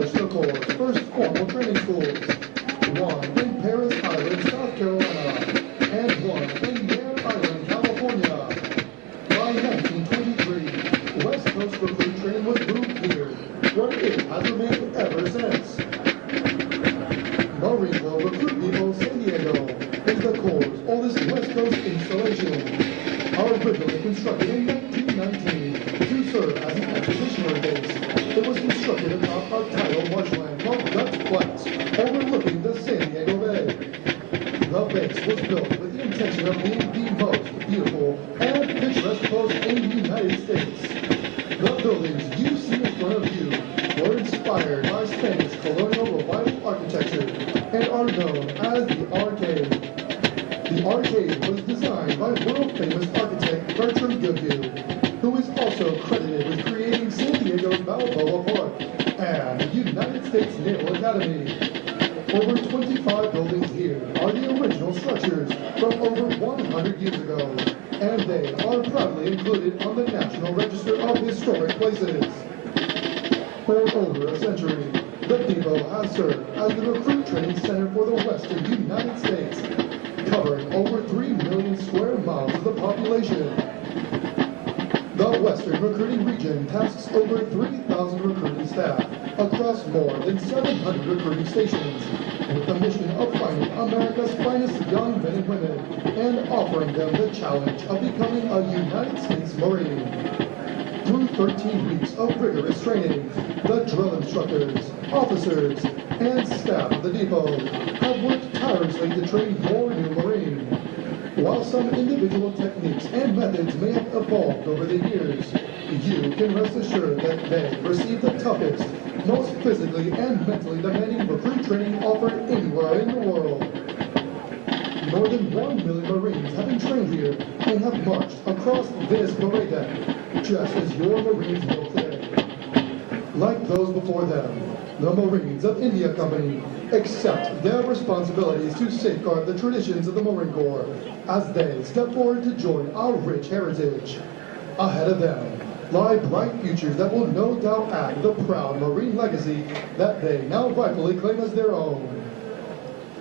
established the Corps' first formal training schools, one in Paris Island, South Carolina, and one in Mare Island, California. By 1923, West Coast recruit training was moved here, where it has remained ever since. Marine Corps Recruit Depot San Diego is the Corps' oldest West Coast installation. Originally constructed in 1919 to serve as an expeditionary base, it was constructed atop a tidal marshland called Dutch Flats, overlooking the San Diego Bay. The base was built with the intention of being the most beautiful and picturesque post in the United States. The buildings you see in front of you were inspired by Spanish colonial revival architecture and are known as the Arcade. The Arcade was designed by world-famous architect Bertram Goodhue, who is also credited with creating San Diego's Balboa Park and the United States Naval Academy. Over 25 buildings here are the original structures from over 100 years ago, and they are proudly included on the National Register of Historic Places. For over a century, the depot has served as the recruit training center for the Western United States, covering over 3 million square miles of the population. The Western Recruiting Region tasks over 3,000 recruiting staff across more than 700 recruiting stations, with the mission of finding America's finest young men and women and offering them the challenge of becoming a United States Marine. Through 13 weeks of rigorous training, the drill instructors, officers, and staff of the depot have worked tirelessly to train your new Marine. While some individual techniques and methods may have evolved over the years, you can rest assured that they receive the toughest, most physically and mentally demanding recruit training offered anywhere in the world. More than 1 million Marines have been trained here and have marched across this parade deck, just as your Marines will today. Like those before them, the Marines of India Company accept their responsibilities to safeguard the traditions of the Marine Corps as they step forward to join our rich heritage. Ahead of them lie bright futures that will no doubt add to the proud Marine legacy that they now rightfully claim as their own.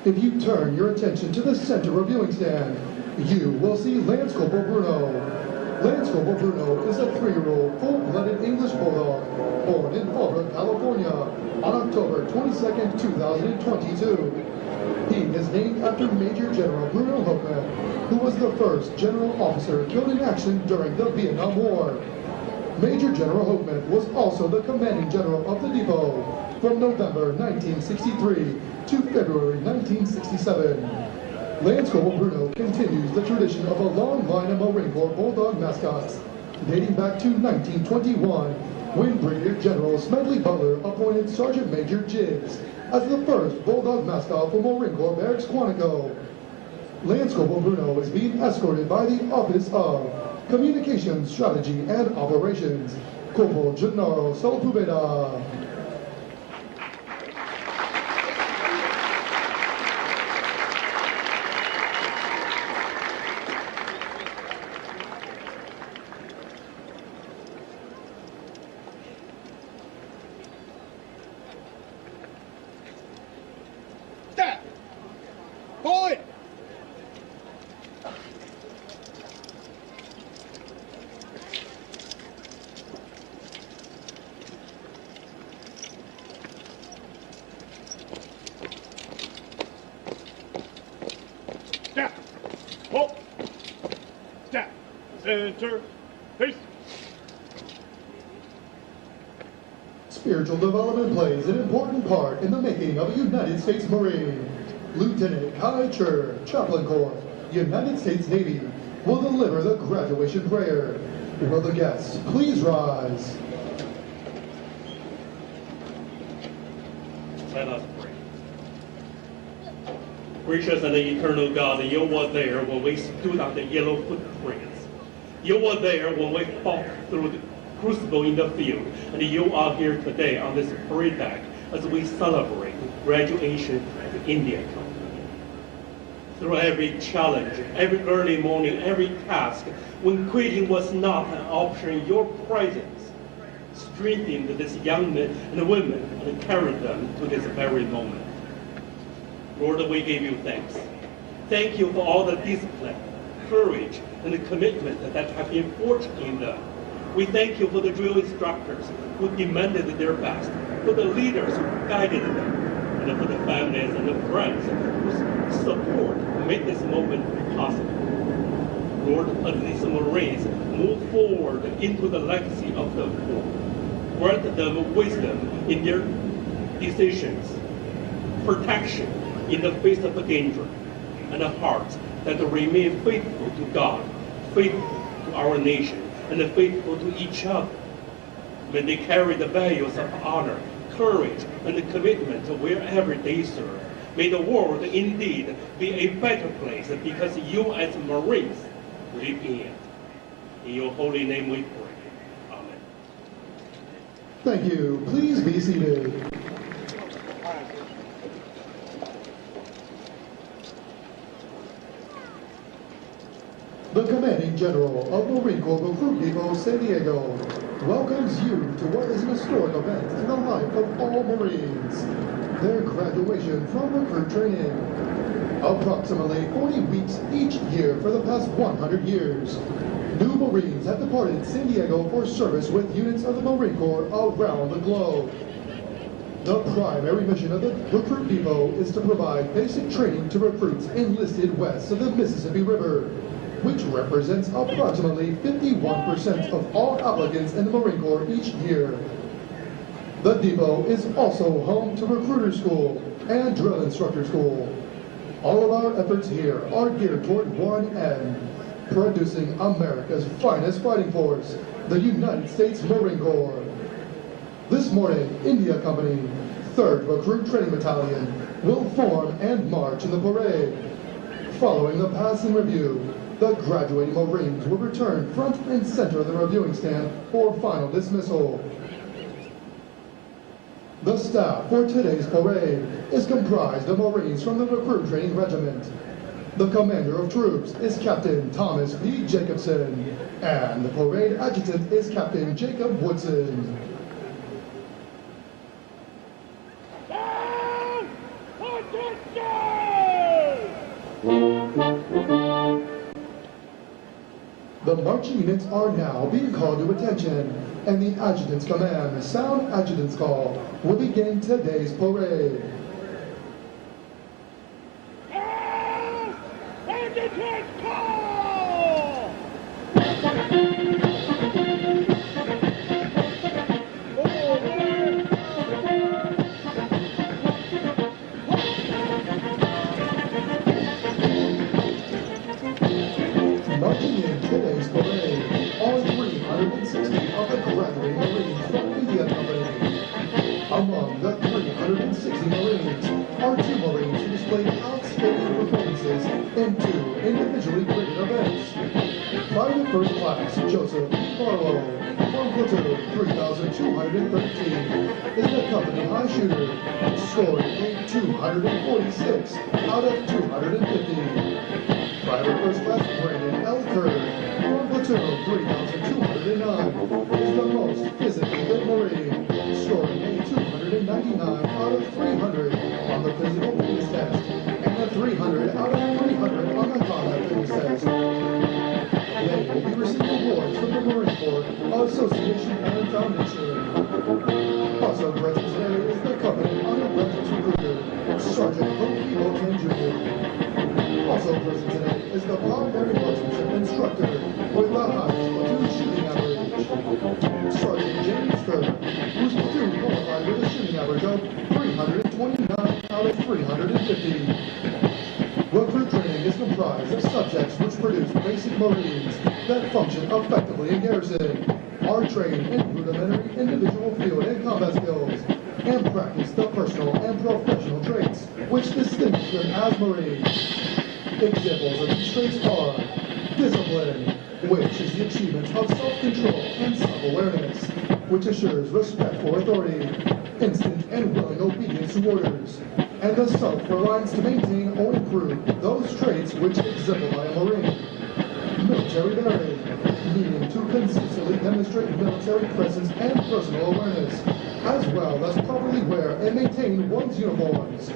If you turn your attention to the center reviewing stand, you will see Lance Corporal Bruno. Lance Corporal Bruno is a 3-year-old full-blooded English bulldog born in Fall River, California on October 22nd, 2022. He is named after Major General Bruno Hochman, who was the first general officer killed in action during the Vietnam War. Major General Hochman was also the commanding general of the depot from November 1963 to February 1967. Lance Corporal Bruno continues the tradition of a long line of Marine Corps Bulldog mascots, dating back to 1921, when Brigadier General Smedley Butler appointed Sergeant Major Jiggs as the first Bulldog mascot for Marine Corps Barracks Quantico. Lance Corporal Bruno is being escorted by the Office of Communications, Strategy, and Operations, Corporal Gennaro Solpubeda. Center, peace. Spiritual development plays an important part in the making of a United States Marine. Lieutenant Kai Chur, Chaplain Corps, United States Navy, will deliver the graduation prayer. Will the guests please rise? Let us pray. Gracious and eternal God, you were there when we stood on the yellow footprints. You were there when we fought through the crucible in the field, and you are here today on this parade deck as we celebrate graduation at the India Company. Through every challenge, every early morning, every task, when quitting was not an option, your presence strengthened these young men and women and carried them to this very moment. Lord, we give you thanks. Thank you for all the discipline, courage, and the commitment that have been forged in them. We thank you for the drill instructors who demanded their best, for the leaders who guided them, and for the families and the friends whose support made this moment possible. Lord, as these Marines move forward into the legacy of the war, grant them wisdom in their decisions, protection in the face of danger, and hearts that remain faithful to God, faithful to our nation, and faithful to each other. May they carry the values of honor, courage, and commitment wherever they serve. May the world indeed be a better place because you as Marines live in it. In your holy name we pray. Amen. Thank you. Please be seated. The Commanding General of Marine Corps Recruit Depot, San Diego, welcomes you to what is an historic event in the life of all Marines, their graduation from recruit training. Approximately 40 weeks each year for the past 100 years, new Marines have departed San Diego for service with units of the Marine Corps around the globe. The primary mission of the Recruit Depot is to provide basic training to recruits enlisted west of the Mississippi River, which represents approximately 51% of all applicants in the Marine Corps each year. The depot is also home to Recruiter School and Drill Instructor School. All of our efforts here are geared toward one end, producing America's finest fighting force, the United States Marine Corps. This morning, India Company, 3rd Recruit Training Battalion, will form and march in the parade. Following the passing review, the graduating Marines will return front and center of the reviewing stand for final dismissal. The staff for today's parade is comprised of Marines from the Recruit Training Regiment. The commander of troops is Captain Thomas P. Jacobson, and the parade adjutant is Captain Jacob Woodson. The marching units are now being called to attention, and the adjutant's command, sound adjutant's call, will begin today's parade. Adjutant's call! Marching in today's parade are 360 of the graduating Marines from India Company. Among the 360 Marines are 2 Marines who displayed outstanding performances in 2 individually graded events. Private First Class Joseph Barlow from Platoon 3213 is the company high shooter, scoring a 246 out of 250. Private First Class Brandon L. Kerr from Platoon 3209 is the most physically fit Marine, scoring a 299 out of 300 on the physical fitness test and a 300 out of 300 on the combat fitness test. They will be receiving awards from the Marine Corps Association and Foundation. Also present today is the company unimpressive recruiter, Sergeant Hope Bolton Jr. Also present today is the primary marksmanship instructor with the highest platoon shooting average, Sergeant James Kerr, whose platoon qualified with a shooting average of 329 out of 350. Recruit training is comprised of subjects which produce basic Marines that function effectively in garrison, are trained in rudimentary individual field and combat skills, and practice the personal and professional traits which distinguish them as Marines. Examples of these traits are discipline, which is the achievement of self-control and self-awareness, which assures respect for authority, instant and willing obedience to orders, and the self-reliance to maintain or improve those traits which exemplify a Marine. Military military bearing, needing to consistently demonstrate military presence and personal awareness, as well as properly wear and maintain one's uniforms.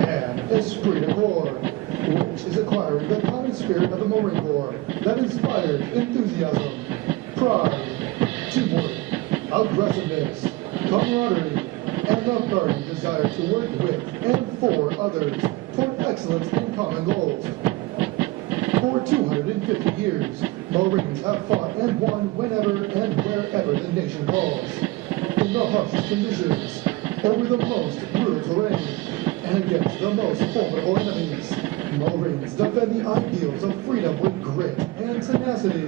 And esprit de corps, which is acquiring the common spirit of the Marine Corps that inspired enthusiasm, pride, teamwork, aggressiveness, camaraderie, and the burning desire to work with and for others toward excellence in common goals. For 250 years, Marines have fought and won whenever and wherever the nation calls, in the harshest conditions, over the most brutal terrain, and against the most formidable enemies. Marines defend the ideals of freedom with grit and tenacity.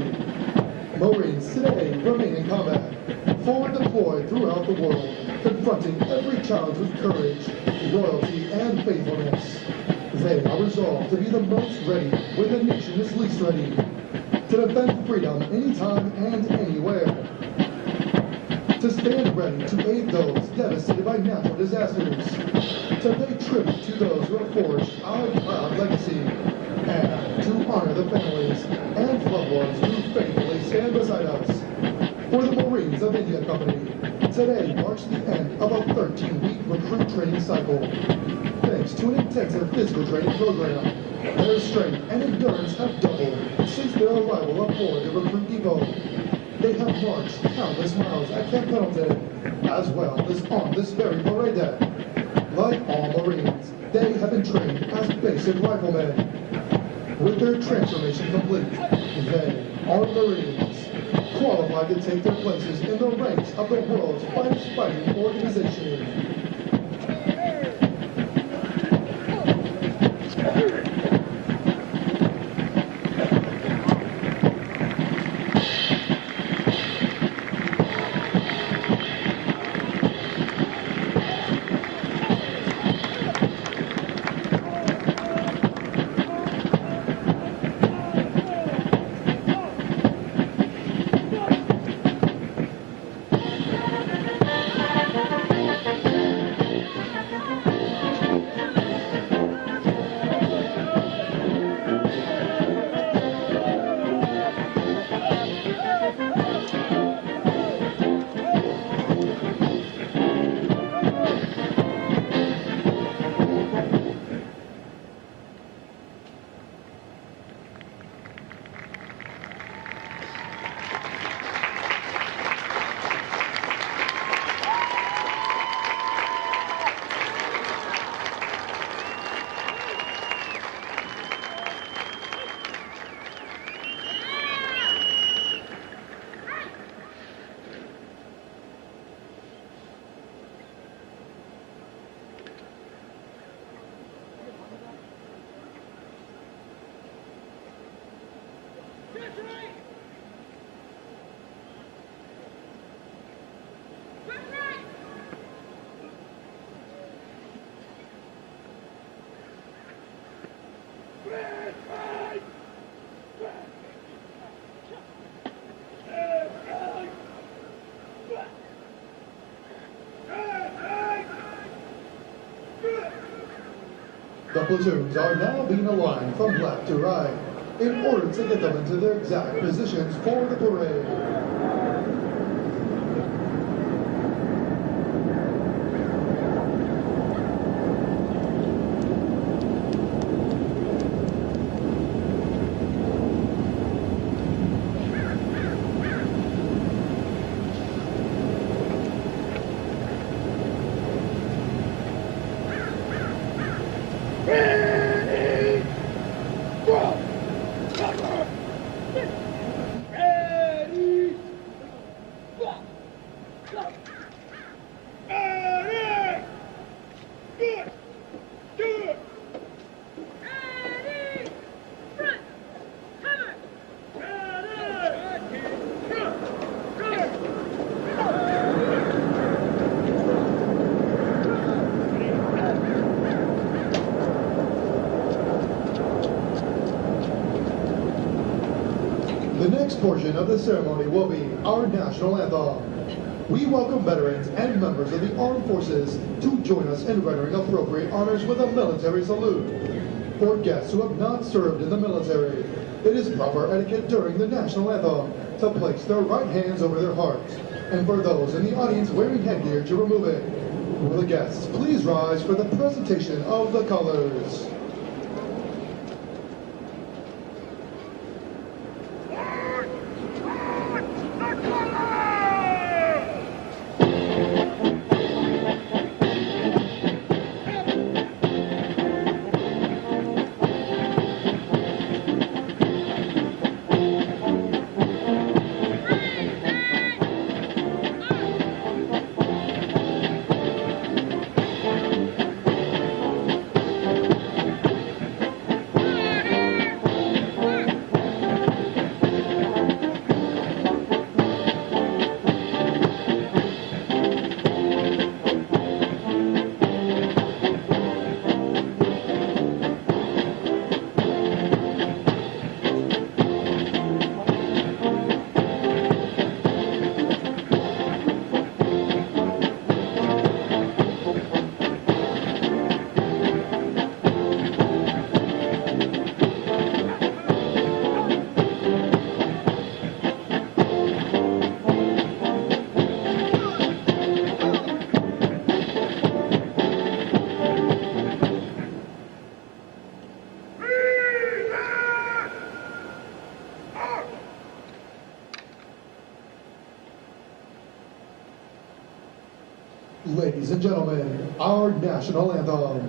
Marines today remain in combat, forward deployed throughout the world, confronting every challenge with courage, loyalty, and faithfulness. They are resolved to be the most ready when the nation is least ready, to defend freedom anytime and anywhere, to stand ready to aid those devastated by natural disasters, to pay tribute to those who have forged our proud legacy, and to honor the families and loved ones who faithfully stand beside us. For the Marines of India Company, today marks the end of a 13-week recruit training cycle. Thanks to an intensive physical training program, their strength and endurance have doubled since their arrival aboard the recruit depot. They have marched countless miles at Camp Pendleton, as well as on this very parade deck. Like all Marines, they have been trained as basic riflemen. With their transformation complete, they are Marines, qualified to take their places in the ranks of the world's finest fighting organization. The platoons are now being aligned from left to right in order to get them into their exact positions for the parade. The next portion of the ceremony will be our national anthem. We welcome veterans and members of the armed forces to join us in rendering appropriate honors with a military salute. For guests who have not served in the military, It is proper etiquette during the national anthem to place their right hands over their hearts, and for those in the audience wearing headgear to remove it. Will the guests please rise for the presentation of the colors? Ladies and gentlemen, our national anthem.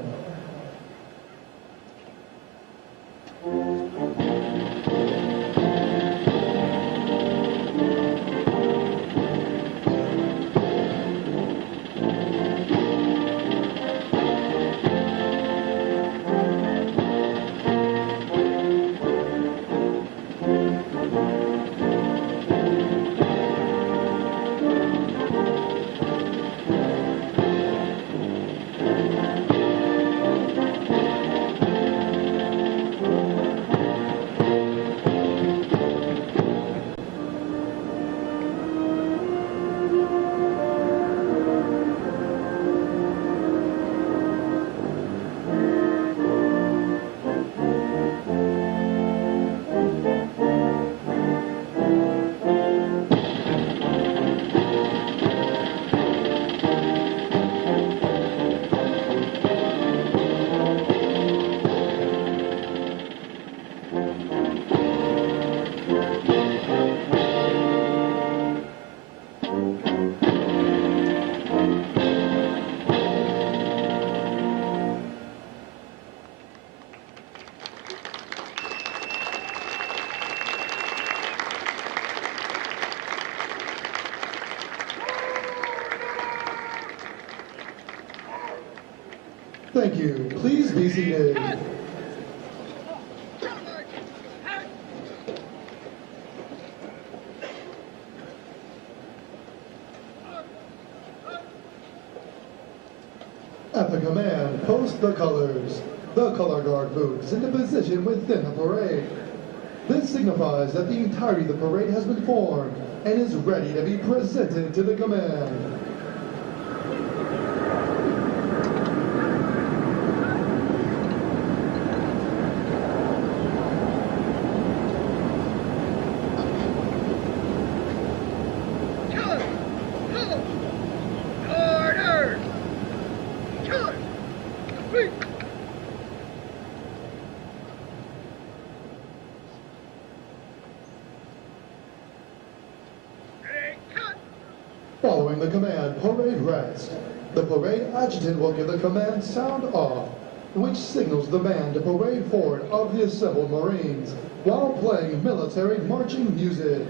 Thank you. Please be seated. At the command, post the colors. The color guard moves into position within the parade. This signifies that the entirety of the parade has been formed and is ready to be presented to the command. Following the command, parade rest. The parade adjutant will give the command sound off, which signals the band to parade forward of the assembled Marines while playing military marching music.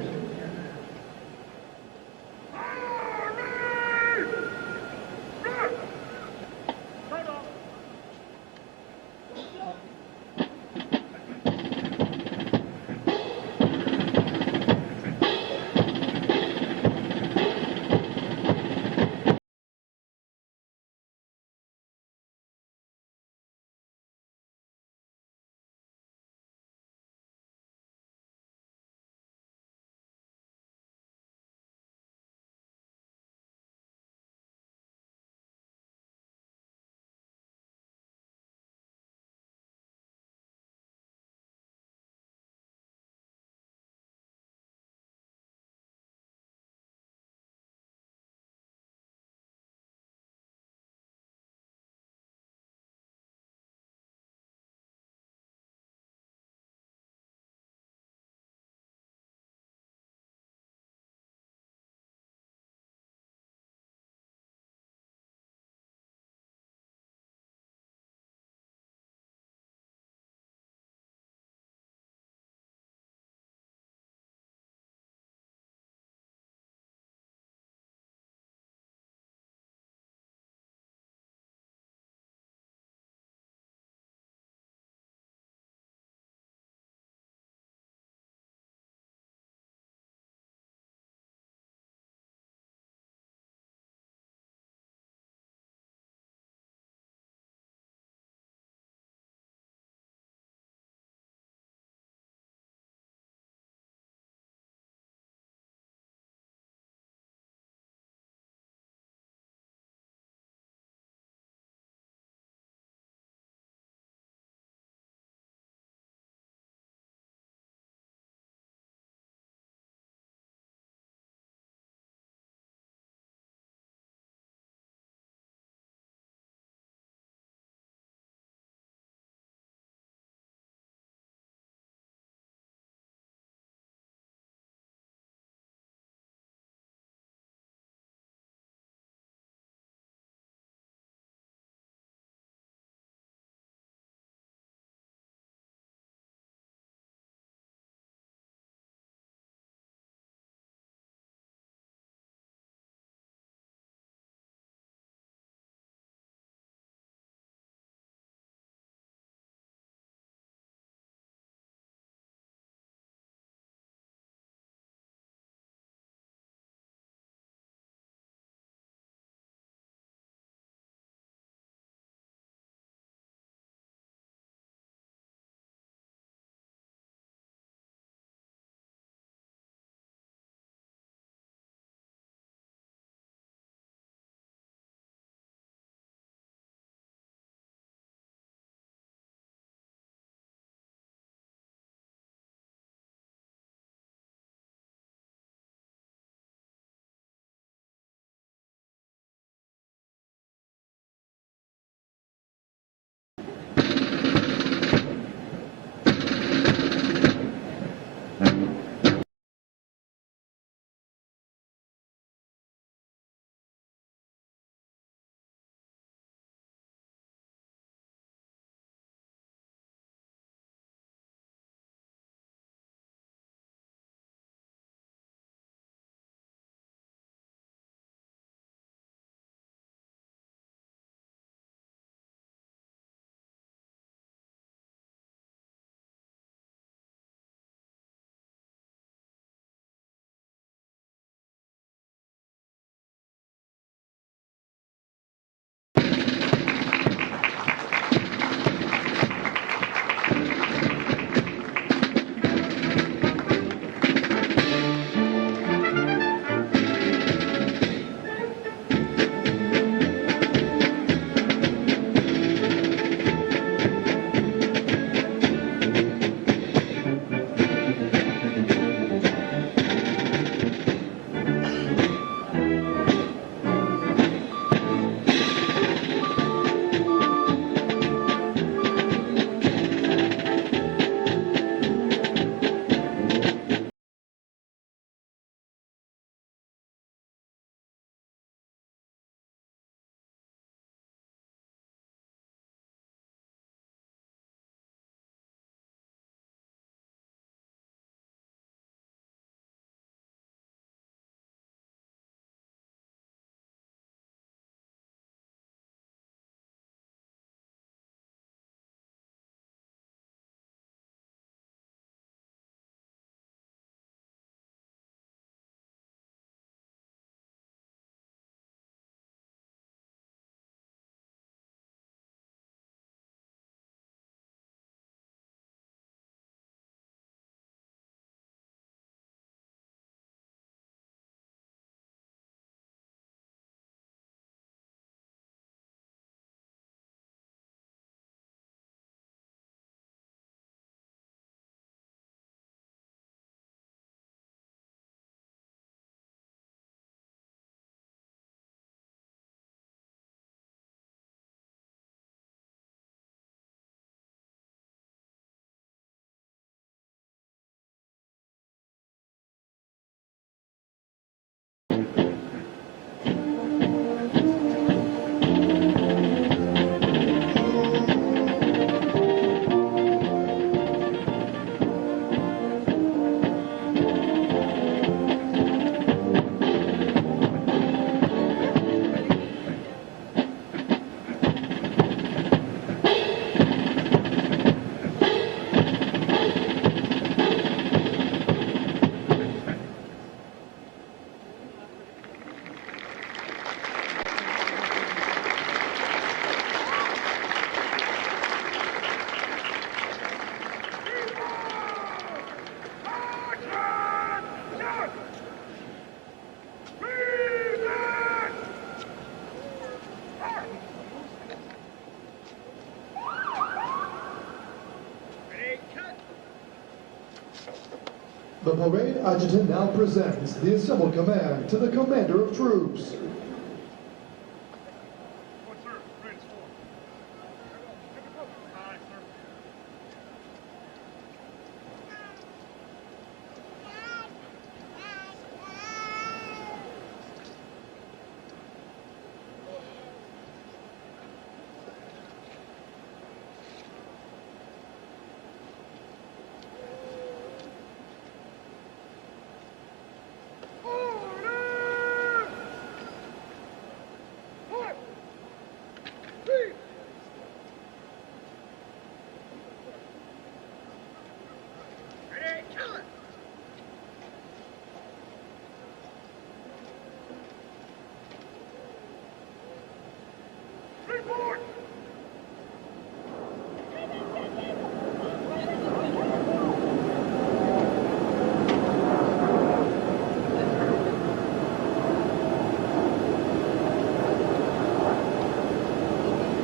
The parade adjutant now presents the assembled command to the commander of troops.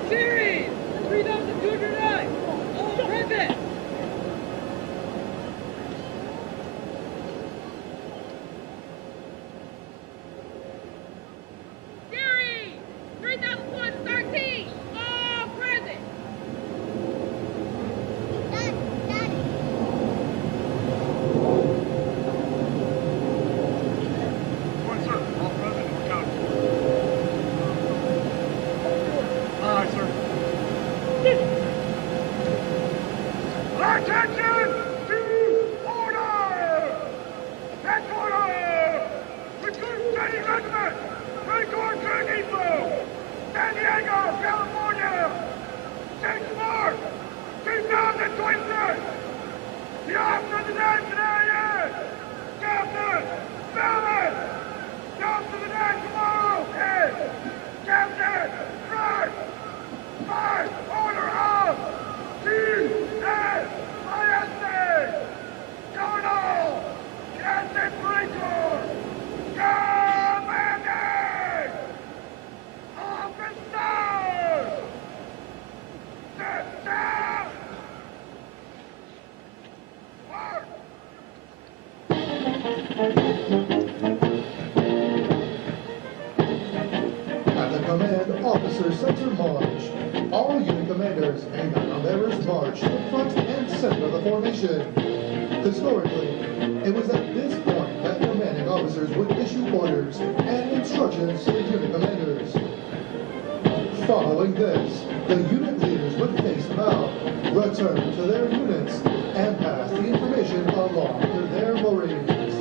Series 3209, all present. Series 3113, all present. One, sir. All present. We're counting. Aye, sir. Attention to order! That's order! Recruit Steady Regiment, Record Grand Depot, San Diego, California, 6 March, 2026. The officer of the day today is Captain Ballard. The officer of the day tomorrow is Captain Price. By order of CSISA, Colonel Captain Breaker, Commanding Officers, sit down. March. At the command officer center march, all unit commanders and baton bearers march to the front and center of the formation. Historically, it was at this point that commanding officers would issue orders and instructions to the unit commanders. Following this, the unit leaders would face them out, return to their units, and pass the information along to their Marines.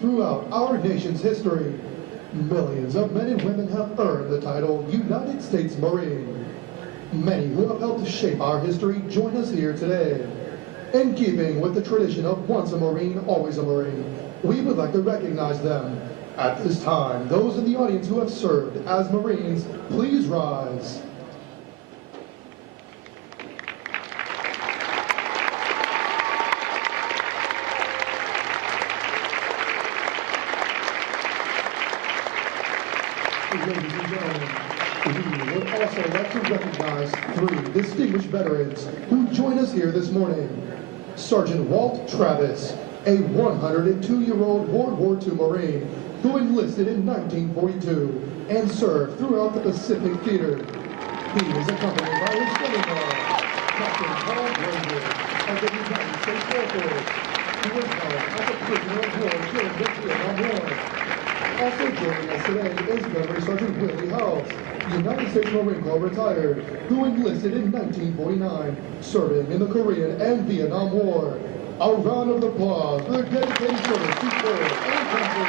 Throughout our nation's history, millions of men and women have earned the title United States Marine. Many who have helped to shape our history join us here today. In keeping with the tradition of once a Marine, always a Marine, we would like to recognize them. At this time, those in the audience who have served as Marines, please rise. Ladies and gentlemen, we would also like to recognize 3 distinguished veterans who join us here this morning. Sergeant Walt Travis, a 102-year-old World War II Marine who enlisted in 1942 and served throughout the Pacific Theater. He is accompanied by his son-in-law, Captain Paul Granger of the United States Air Force, who was held as a prisoner of war during the Vietnam War. Also joining us today is Gunnery Sergeant Willie House, United States Marine Corps retired, who enlisted in 1949, serving in the Korean and Vietnam War. A round of applause for their dedicated service to serve and country.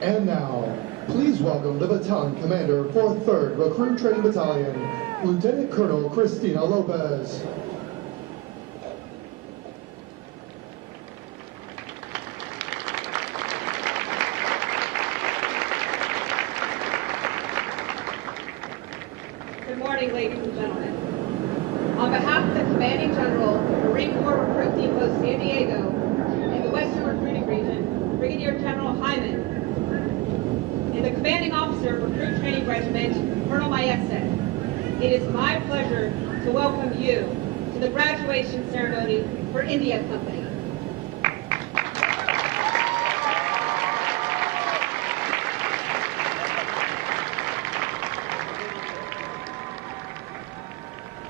And now, please welcome the battalion commander for 3rd Recruit Training Battalion, Lieutenant Colonel Cristina Lopez. Good morning, ladies and gentlemen. On behalf of the Commanding General, Marine Corps Recruit Depot San Diego, and the Western Recruiting Region, Brigadier General Hyman, and the Commanding Officer of Recruit Training Regiment, Colonel Maese, it is my pleasure to welcome you to the graduation ceremony for India Company.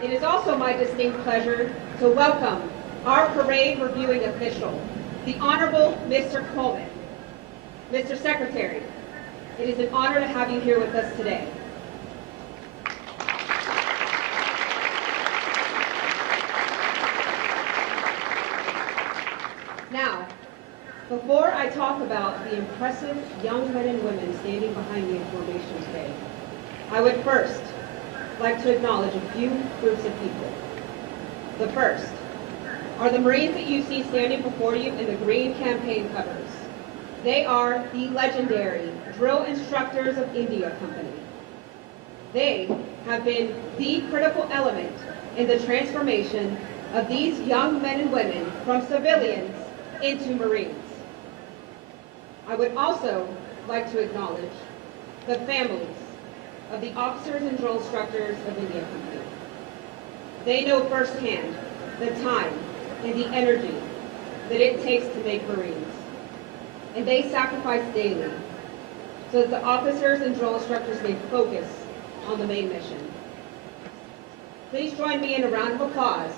It is also my distinct pleasure to welcome our parade reviewing official, the Honorable Mr. Coleman. Mr. Secretary, it is an honor to have you here with us today. Now, before I talk about the impressive young men and women standing behind me in formation today, I would first like to acknowledge a few groups of people. The first are the Marines that you see standing before you in the green campaign covers. They are the legendary drill instructors of India Company. They have been the critical element in the transformation of these young men and women from civilians into Marines. I would also like to acknowledge the families of the officers and drill instructors of India Company. They know firsthand the time and the energy that it takes to make Marines. And they sacrifice daily so that the officers and drill instructors may focus on the main mission. Please join me in a round of applause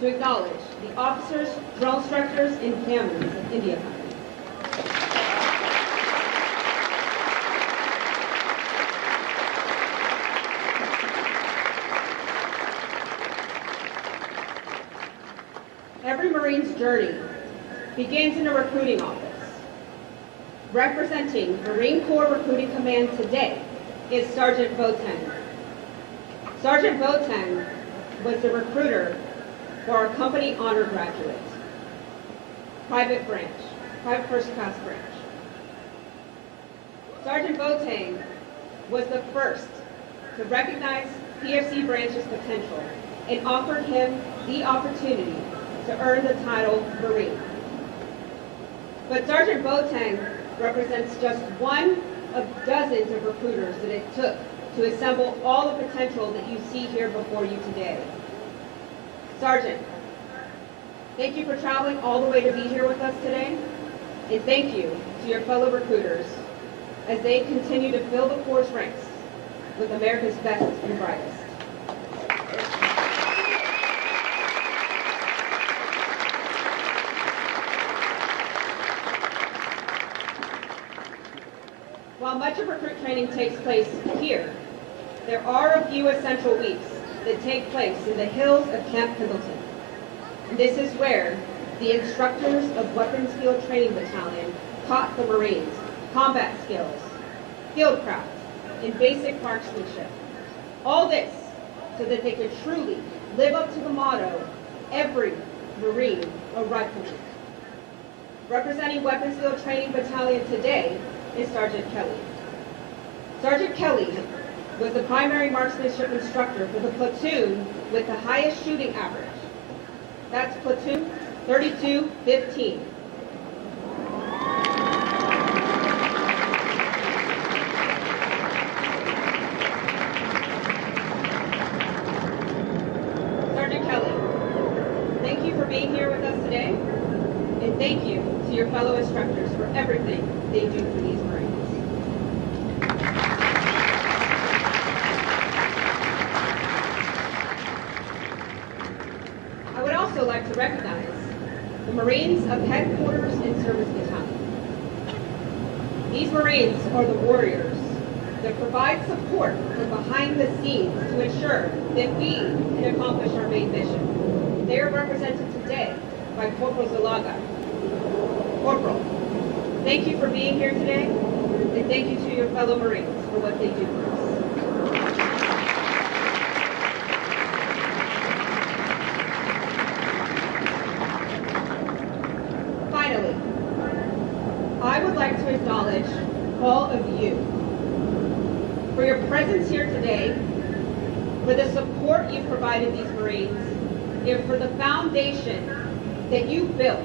to acknowledge the officers, drill instructors, and families of India Company. Every Marine's journey begins in a recruiting office. Representing Marine Corps Recruiting Command today is Sergeant Boateng. Sergeant Boateng was the recruiter for our company honor graduate, private first class branch. Sergeant Boateng was the first to recognize PFC branch's potential and offered him the opportunity to earn the title Marine. But Sergeant Boateng represents just one of dozens of recruiters that it took to assemble all the potential that you see here before you today. Sergeant, thank you for traveling all the way to be here with us today, and thank you to your fellow recruiters as they continue to fill the Corps' ranks with America's best and brightest. While much of recruit training takes place here, There are a few essential weeks that take place in the hills of Camp Pendleton. And this is where the instructors of Weapons Field Training Battalion taught the Marines combat skills, fieldcraft, and basic marksmanship. All this so that they could truly live up to the motto, every Marine a rifleman. Representing Weapons Field Training Battalion today is Sergeant Kelly. Sergeant Kelly was the primary marksmanship instructor for the platoon with the highest shooting average. That's platoon 3215. Sergeant Kelly, thank you for being here with us today, and thank you to your fellow instructors for everything they do for these Marines. I would also like to recognize the Marines of Headquarters and Service Battalion. These Marines are the warriors that provide support from behind the scenes to ensure that we can accomplish our main mission. They are represented today by Corporal Zalaga. Corporal, thank you for being here today, and thank you to your fellow Marines for what they do for us. Finally, I would like to acknowledge all of you for your presence here today, for the support you've provided these Marines, and for the foundation that you built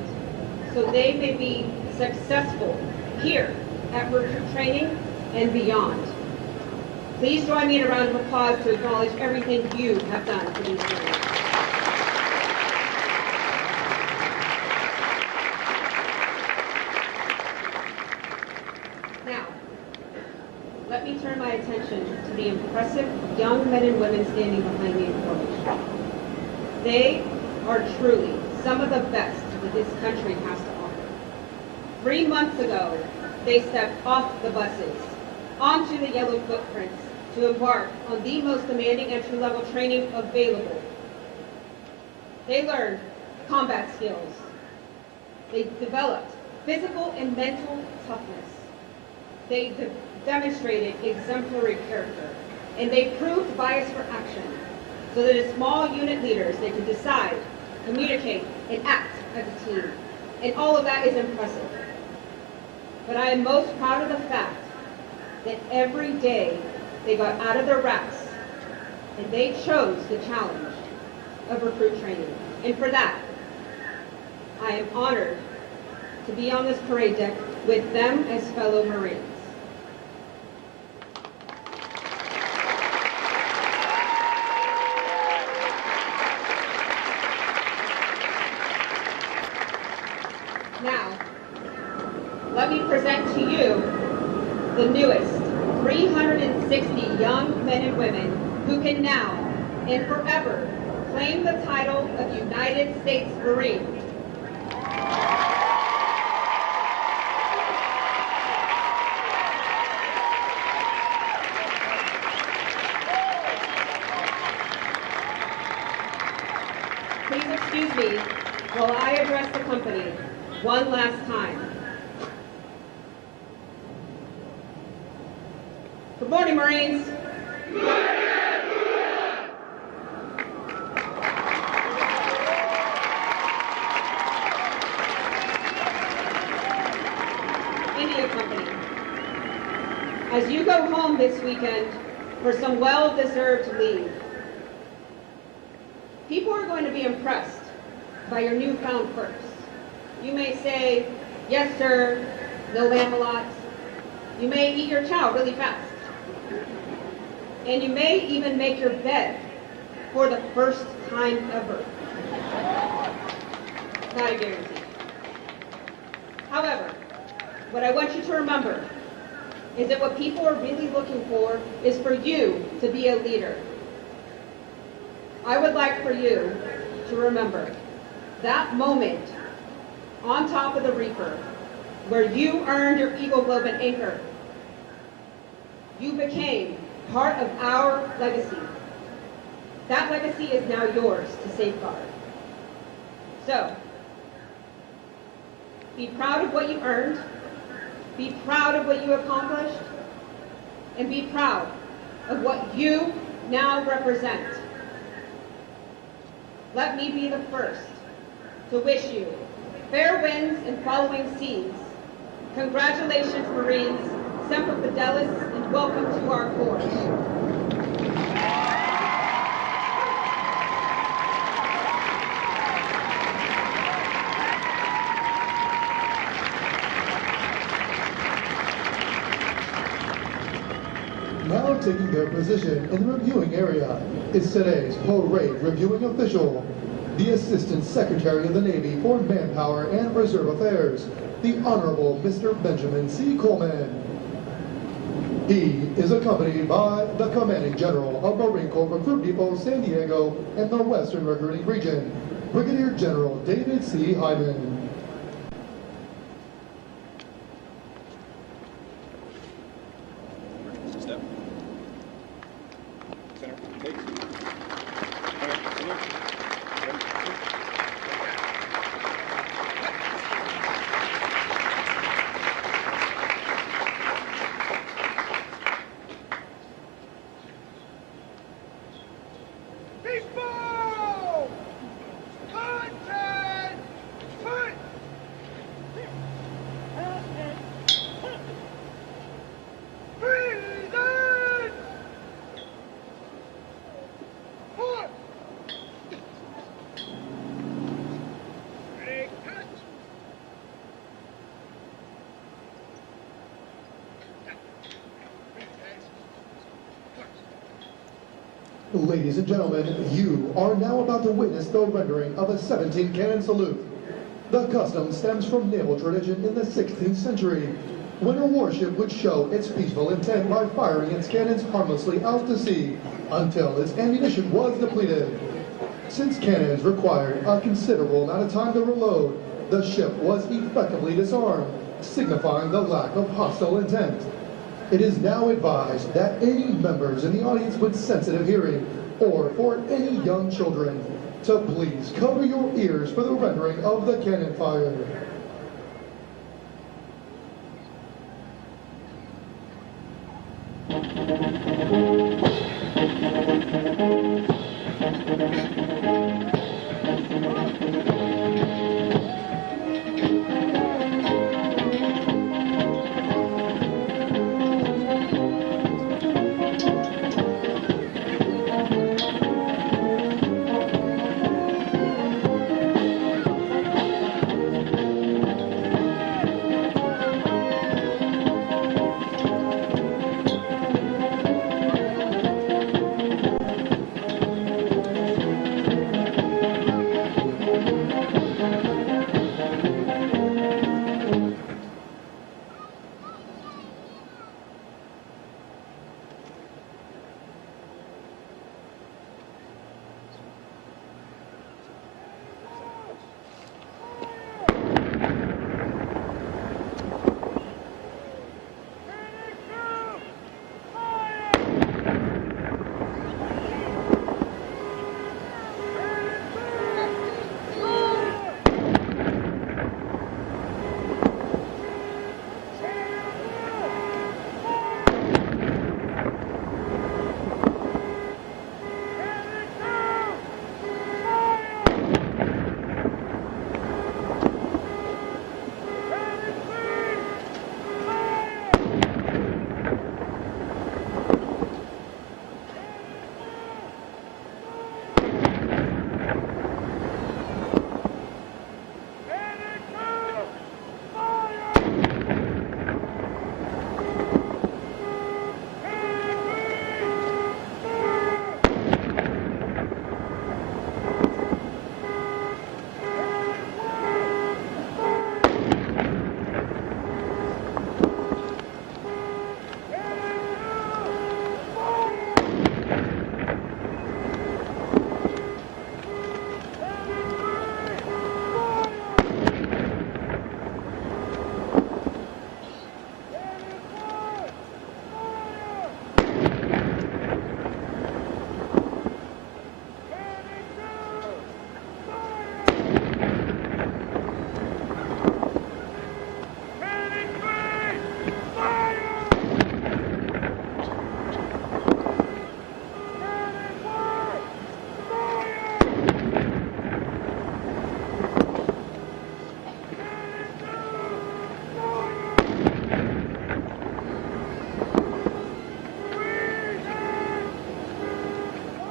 so they may be successful here at recruit training and beyond. Please join me in a round of applause to acknowledge everything you have done for these Marines. Now, let me turn my attention to the impressive young men and women standing behind me in formation. They are truly some of the best that this country has to offer. 3 months ago, they stepped off the buses, onto the yellow footprints, to embark on the most demanding entry-level training available. They learned combat skills. They developed physical and mental toughness. They demonstrated exemplary character, and they proved bias for action, so that as small unit leaders, they could decide, communicate, and act as a team. And all of that is impressive. But I am most proud of the fact that every day they got out of their racks and they chose the challenge of recruit training. And for that, I am honored to be on this parade deck with them as fellow Marines. Now, let me present to you the newest 360 young men and women who can now and forever claim the title of United States Marine. Please excuse me while I address the company one last time. Good morning, Marines. India Company, as you go home this weekend for some well-deserved leave, people are going to be impressed by your newfound perks. You may say, yes, sir, no lamb-a-lots. You may eat your chow really fast. And you may even make your bed for the first time ever. Not a guarantee. However, what I want you to remember is that what people are really looking for is for you to be a leader. I would like for you to remember that moment on top of the Reaper where you earned your Eagle Globe and Anchor. You became part of our legacy. That legacy is now yours to safeguard. So, be proud of what you earned, be proud of what you accomplished, and be proud of what you now represent. Let me be the first to wish you fair winds and following seas. Congratulations, Marines, Semper Fidelis, and welcome to our Corps. Now taking their position in the reviewing area is today's parade reviewing official, the Assistant Secretary of the Navy for Manpower and Reserve Affairs, the Honorable Mr. Benjamin C. Coleman. He is accompanied by the Commanding General of Marine Corps Recruit Depot San Diego and the Western Recruiting Region, Brigadier General David C. Hyman. Step. Center. Take. People! Contact! Foot! Freezing! Foot! Ready, cut! Ladies and gentlemen, you are now about to witness the rendering of a 17-cannon salute. The custom stems from naval tradition in the 16th century, when a warship would show its peaceful intent by firing its cannons harmlessly out to sea until its ammunition was depleted. Since cannons required a considerable amount of time to reload, the ship was effectively disarmed, signifying the lack of hostile intent. It is now advised that any members in the audience with sensitive hearing, or for any young children, to please cover your ears for the rendering of the cannon fire.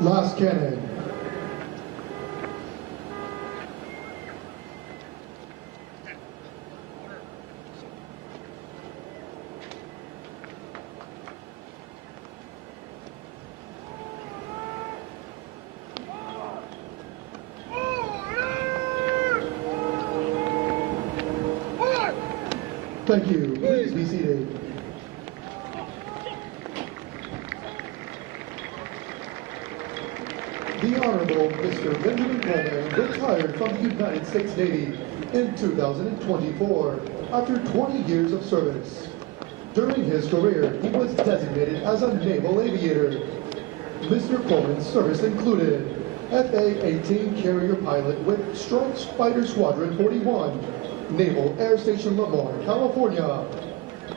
Last cannon. Thank you. Please be seated. The Honorable Mr. Benjamin Coleman retired from the United States Navy in 2024 after 20 years of service. During his career, he was designated as a naval aviator. Mr. Coleman's service included FA-18 carrier pilot with Strike Fighter Squadron 41, Naval Air Station Lamar, California.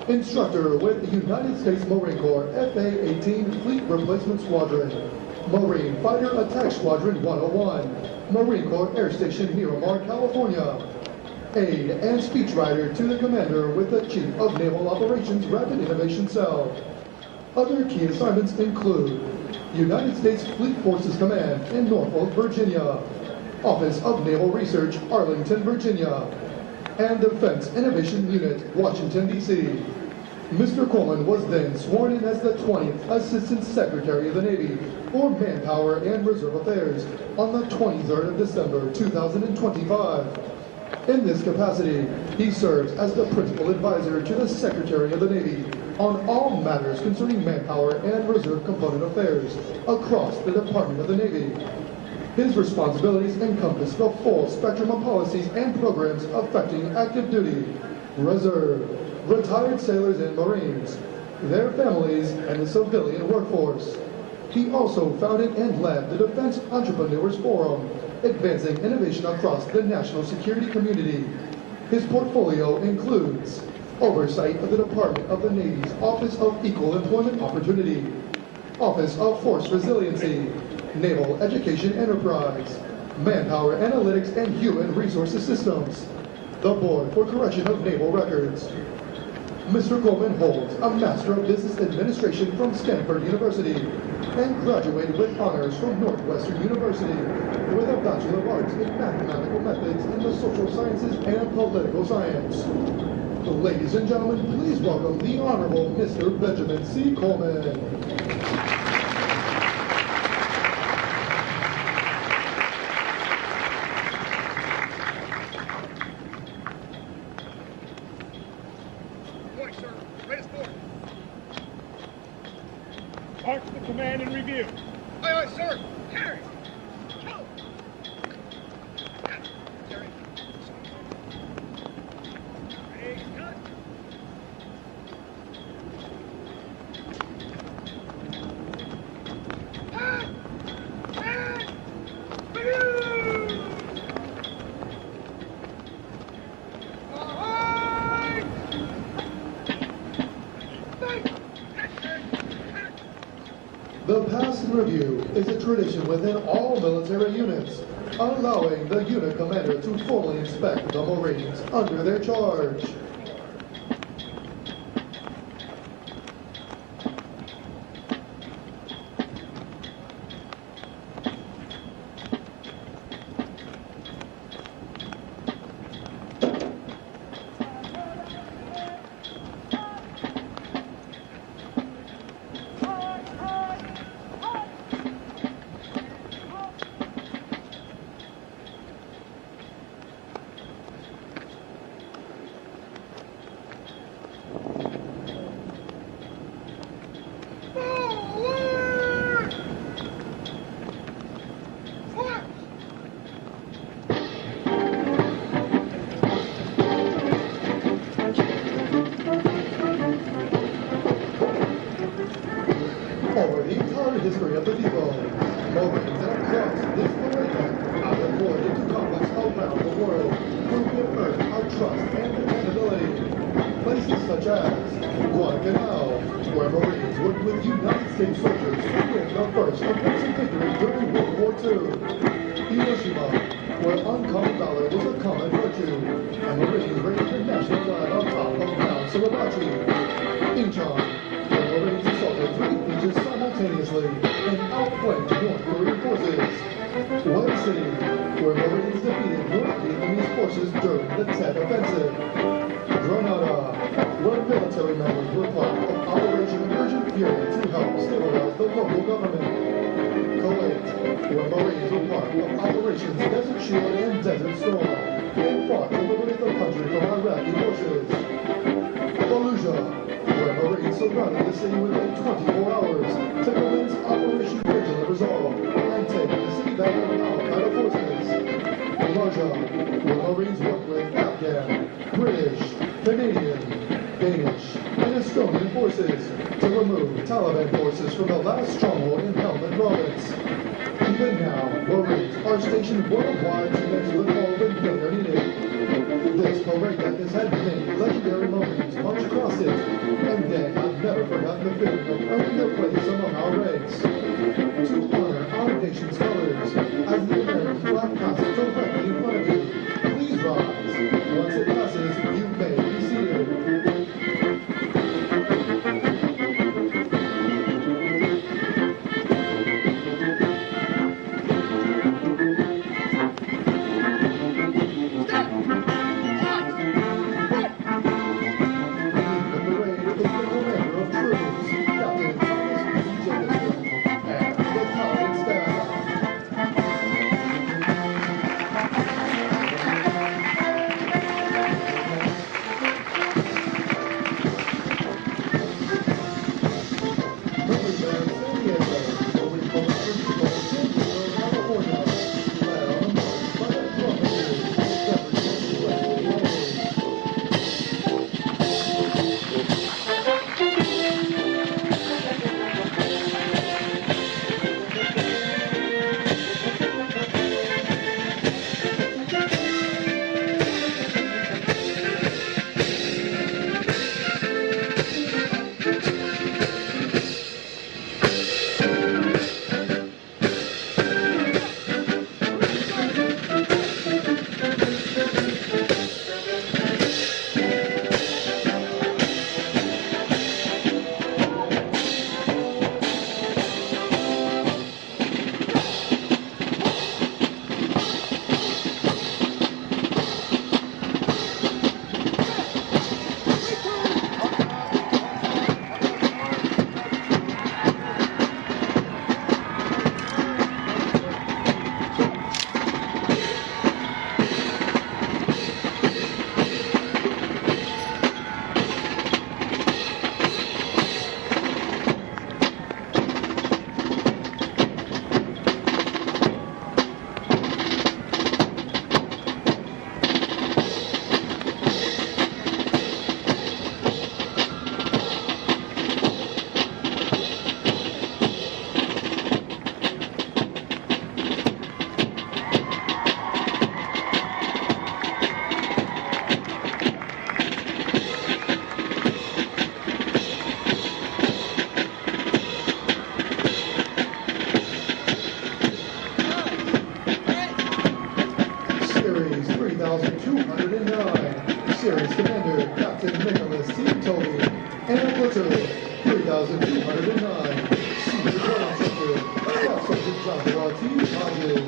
Instructor with the United States Marine Corps FA-18 Fleet Replacement Squadron, Marine Fighter Attack Squadron 101, Marine Corps Air Station Miramar, California. Aide and speechwriter to the commander with the Chief of Naval Operations Rapid Innovation Cell. Other key assignments include United States Fleet Forces Command in Norfolk, Virginia, Office of Naval Research, Arlington, Virginia, and Defense Innovation Unit, Washington, D.C. Mr. Coleman was then sworn in as the 20th Assistant Secretary of the Navy for Manpower and Reserve Affairs on the 23rd of December, 2025. In this capacity, he serves as the Principal Advisor to the Secretary of the Navy on all matters concerning manpower and reserve component affairs across the Department of the Navy. His responsibilities encompass the full spectrum of policies and programs affecting active duty, reserve, retired sailors and Marines, their families, and the civilian workforce. He also founded and led the Defense Entrepreneurs Forum, advancing innovation across the national security community. His portfolio includes oversight of the Department of the Navy's Office of Equal Employment Opportunity, Office of Force Resiliency, Naval Education Enterprise, Manpower Analytics and Human Resources Systems, the Board for Correction of Naval Records. Mr. Coleman holds a Master of Business Administration from Stanford University and graduated with honors from Northwestern University with a Bachelor of Arts in Mathematical Methods in the Social Sciences and Political Science. Ladies and gentlemen, please welcome the Honorable Mr. Benjamin C. Coleman. March the command and review. Aye, aye, sir. Carry. Go. Carry. Ready, cut. And review. Ahoy! Thank. The pass and review is a tradition within all military units, allowing the unit commander to formally inspect the Marines under their charge. Forward! Forward! Over the entire history of the people, Marines have crossed this meridian out of war into conflicts around the world, where we have earned our trust and dependability. Places such as Guadalcanal, where Marines worked with United States soldiers to win the first offensive victory during World War II. Hiroshima, where uncommon valor was a common virtue, and Marines raised the national flag on top of Mount Suribachi. Incheon, where Marines assaulted 3 beaches simultaneously and outflanked North Korea. forces during the Tet Offensive. Grenada, where military members were part of Operation Urgent Fury to help stabilize the local government. Kuwait, where Marines were part of Operations Desert Shield and Desert Storm, and fought to liberate the country from Iraqi forces. Fallujah, where Marines surrounded the city within 24 hours to commence Operation Vigilant Resolve and take the city back from Al-Qaeda forces. Marja, where Marines worked with Afghan, British, Canadian, Danish, and Estonian forces to remove Taliban forces from the last stronghold in Helmand province. Even now, Marines are stationed worldwide to answer the call when they're needed. This parade deck has had many legendary Marines march across it, and they have never forgotten the feeling of earning their place among our ranks. To honor our nation's colors, as the American flag passes directly in front of you, please rise. Once it passes, you may be seated. Series 3209, Series Commander Captain Nicholas T. Toby, and Platoon 3209, Senior Ground Instructor Staff Sergeant Joshua T. Hodges.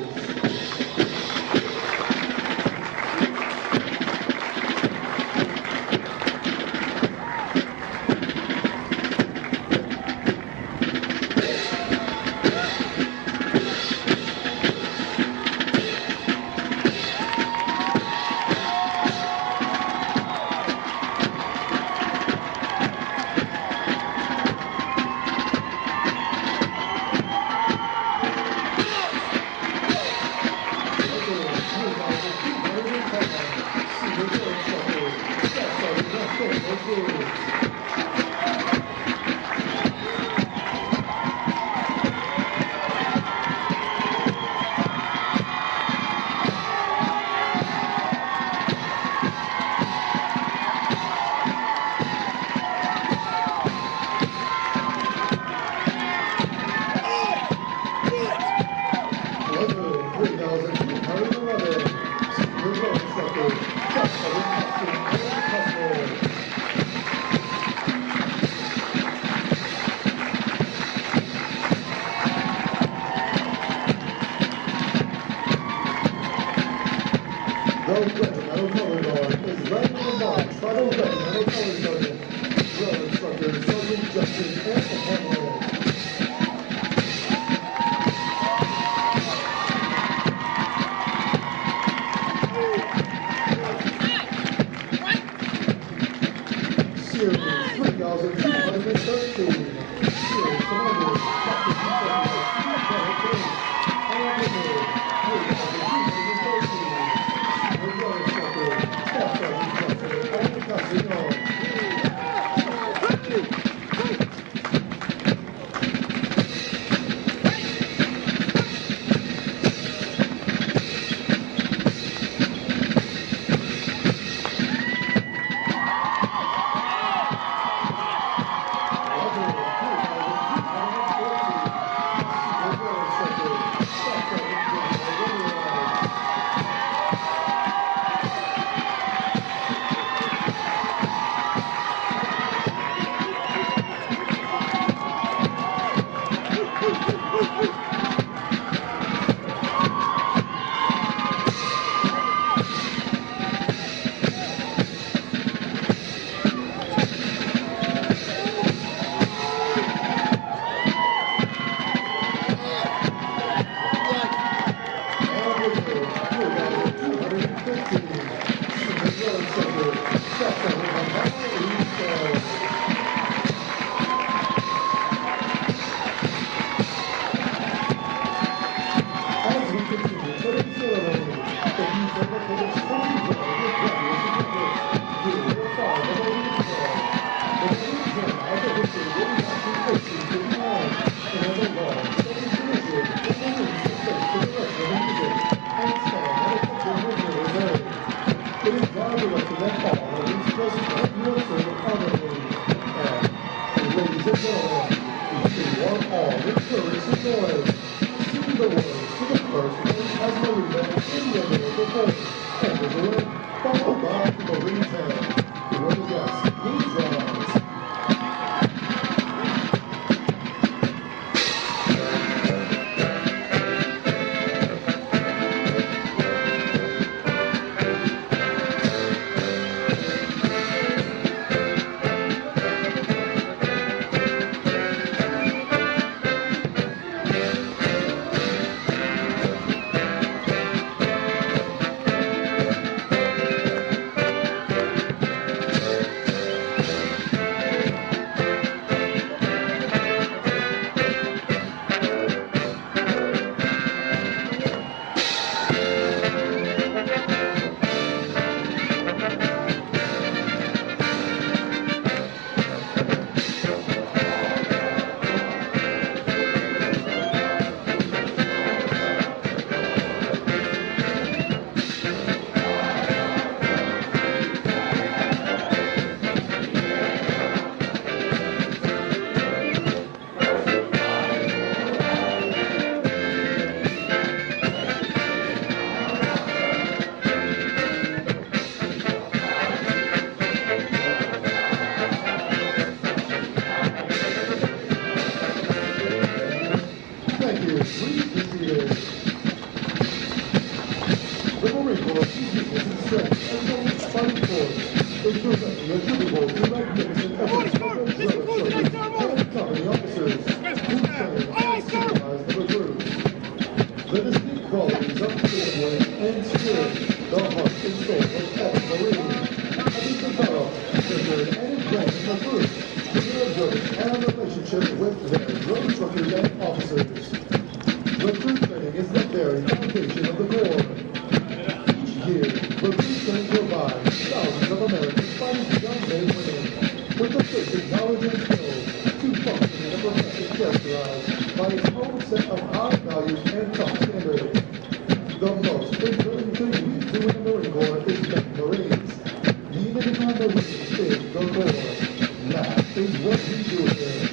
stars as Marina in the local force. And is a win, followed by the Marine 10. Who are the guests? Please rise. Thank you. Please be seated. The Marine Corps' weakness and strength as well as fighting force is directly attributable to magnificent efforts of the drill soldiers and company officers who train and supervise the recruits. The distinct qualities of discipline and spirit, the heart and soul of every Marine, have been developed, nurtured, and ingrained in the group through their observance and relationship with their drill instructors and officers. Recruit training is the very foundation of the Corps. Each year, recruit training provides thousands of Americans fighting young men and women with the basic knowledge and skills to function in a profession characterized by its own set of high values and top standards. The most important thing we do in the Marine Corps is make Marines. Being an Marine is the Corps. That is what we do here.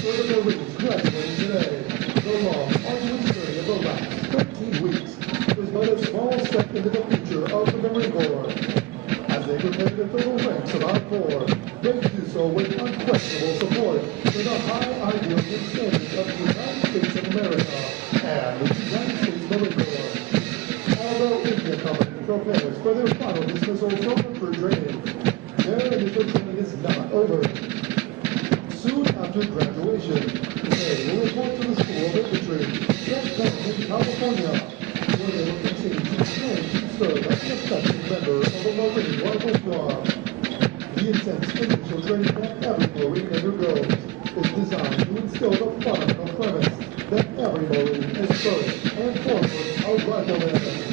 For the Marines graduating today, the long, arduous journey of the last 13 weeks is but a small step into the future of the Marine Corps. As they prepare to fill the ranks of our Corps, they do so with unquestionable support for the high ideals and standards of the United States of America and the United States Marine Corps. Although Indian Company prepares for their final dismissal from recruit training, their initial training is not over. Soon after graduation, they will report to the School of Infantry at Carlton, California, where they will continue to train to serve as an effective member of the Marine Rifle Squad. The intense initial training that every Marine undergoes is designed to instill the fundamental premise that every Marine is first and foremost a rifleman.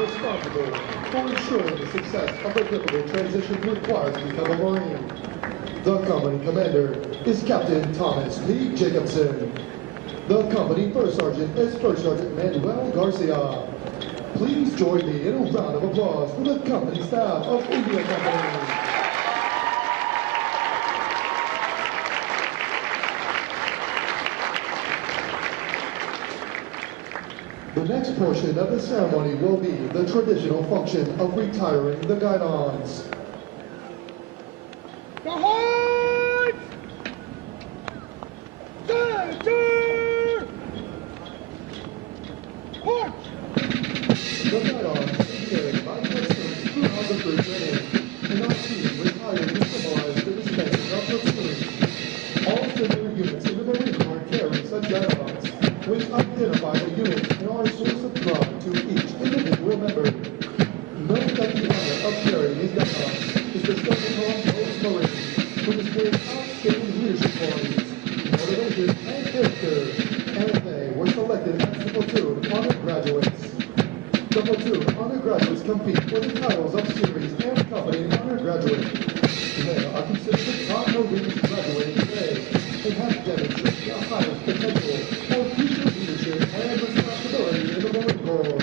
responsible for ensuring the success of the difficult transition required to become a Marine. The company commander is Captain Thomas P. Jacobson. The company first sergeant is First Sergeant Manuel Garcia. Please join me in a round of applause for the company staff of India Company. The next portion of the ceremony will be the traditional function of retiring the guidons. Behind! Center! March! The guidons is carried by platoons throughout the group training, and our team retired to symbolize the dispensing of platoons. All similar units in the Marine Corps carry such guidons, which identify the unit and are a source of pride to each individual member. Note that the honor of carrying these guidons is bestowed upon those Marines who displayed outstanding leadership qualities, motivation, and character, and they were selected as the platoon honor graduates. The platoon honor graduates compete for the titles of series and company honor graduate. They are considered the top Marines graduating today and have demonstrated the highest potential for future leadership and responsibility in the Marine Corps.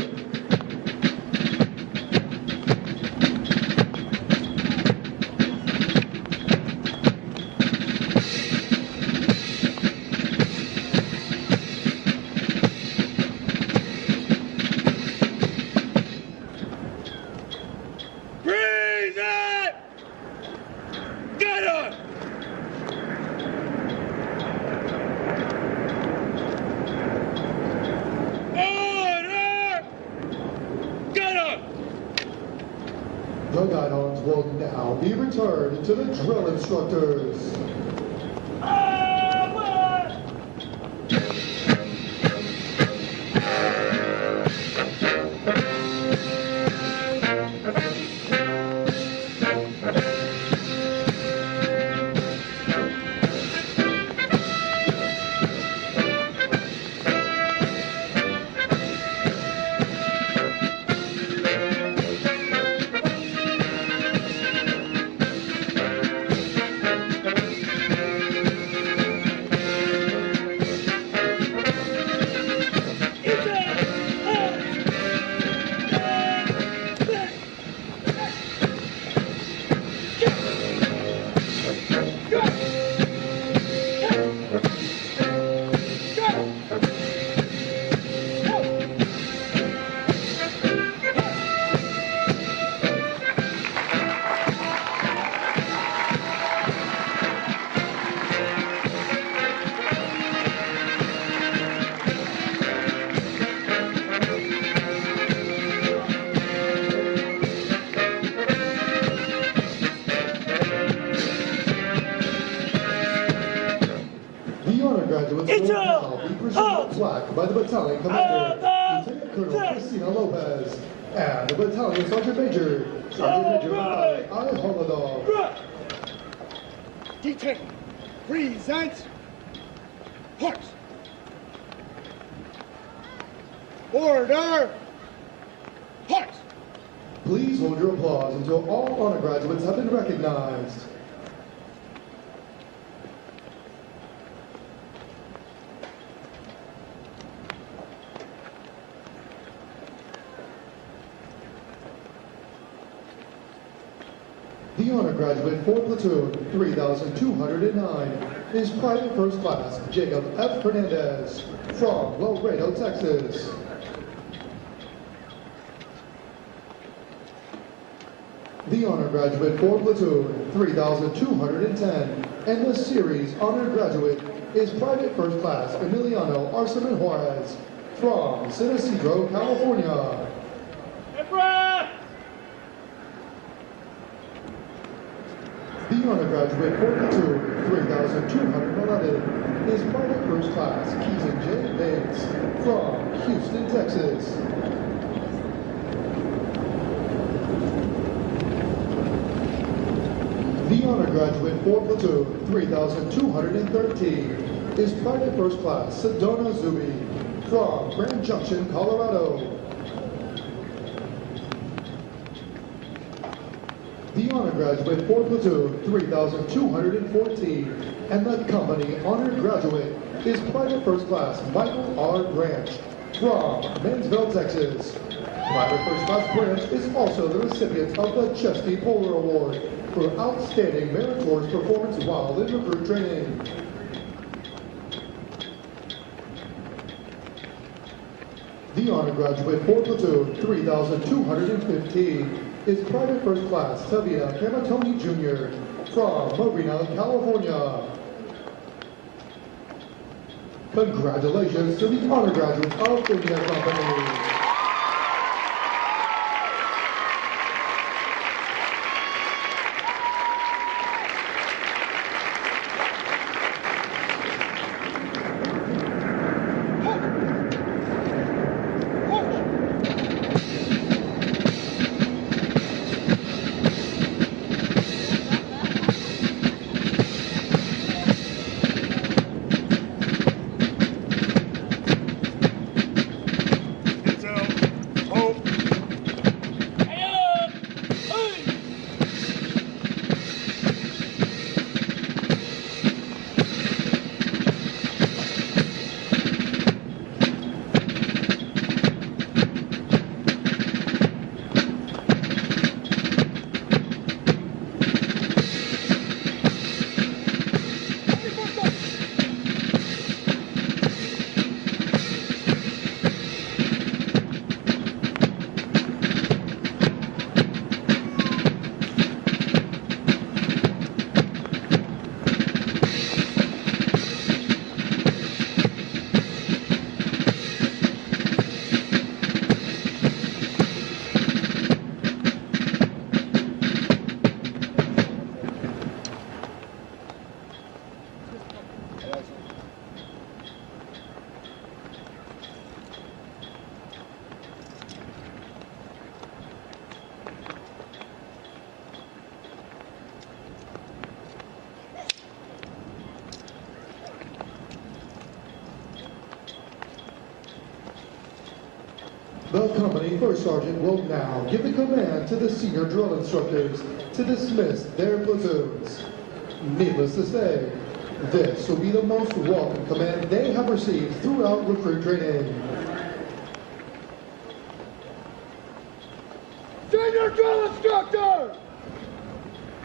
Present! Get up! Order! Get up! The guidons will now be returned to the drill instructors. The honor graduates will now be presented a plaque by the battalion commander, Lieutenant Colonel Cristina Lopez, and the battalion sergeant major, Sergeant Major I. Holadov. Detail. Present. March. Order. March. Please hold your applause until all honor graduates have been recognized. The honor graduate for platoon 3209 is Private First Class Jacob F. Hernandez from Laredo, Texas. The honor graduate for platoon 3210 and the series honor graduate is Private First Class Emiliano Arsaman Juarez from San Isidro, California. The honor graduate for platoon 3211 is Private First Class Keaton J. Bates from Houston, Texas. The honor graduate for platoon 3213 is Private First Class Sedona Zubi from Grand Junction, Colorado. The honor graduate for platoon 3,214 and the company honor graduate is Private First Class Michael R. Branch from Mansville, Texas. Private First Class Branch is also the recipient of the Chesty Polar Award for outstanding meritorious performance while in recruit training. The honor graduate for platoon 3,215 is Private First Class Tavia Camatoni Jr. from Marina, California. Congratulations to the honor graduates of India Company. The company first sergeant will now give the command to the senior drill instructors to dismiss their platoons. Needless to say, this will be the most welcome command they have received throughout recruit training. Senior drill instructor!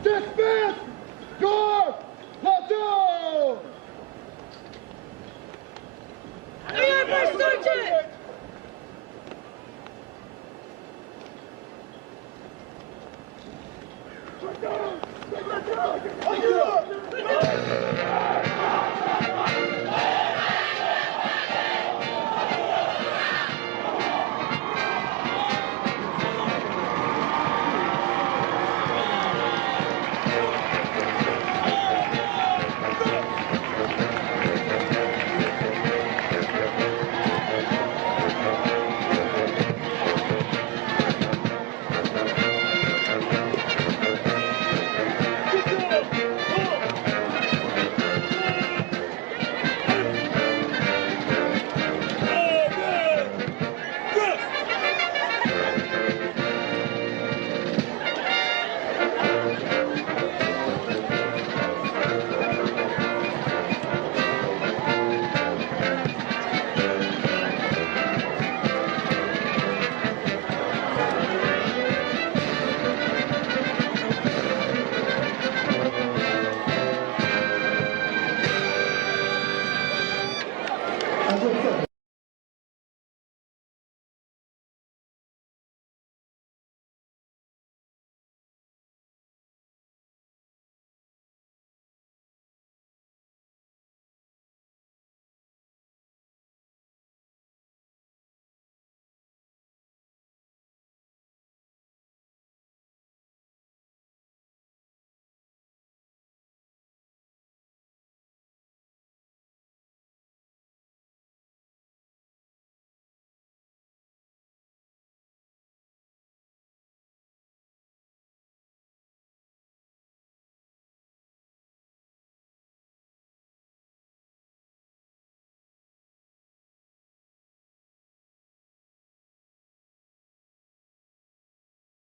Dismiss!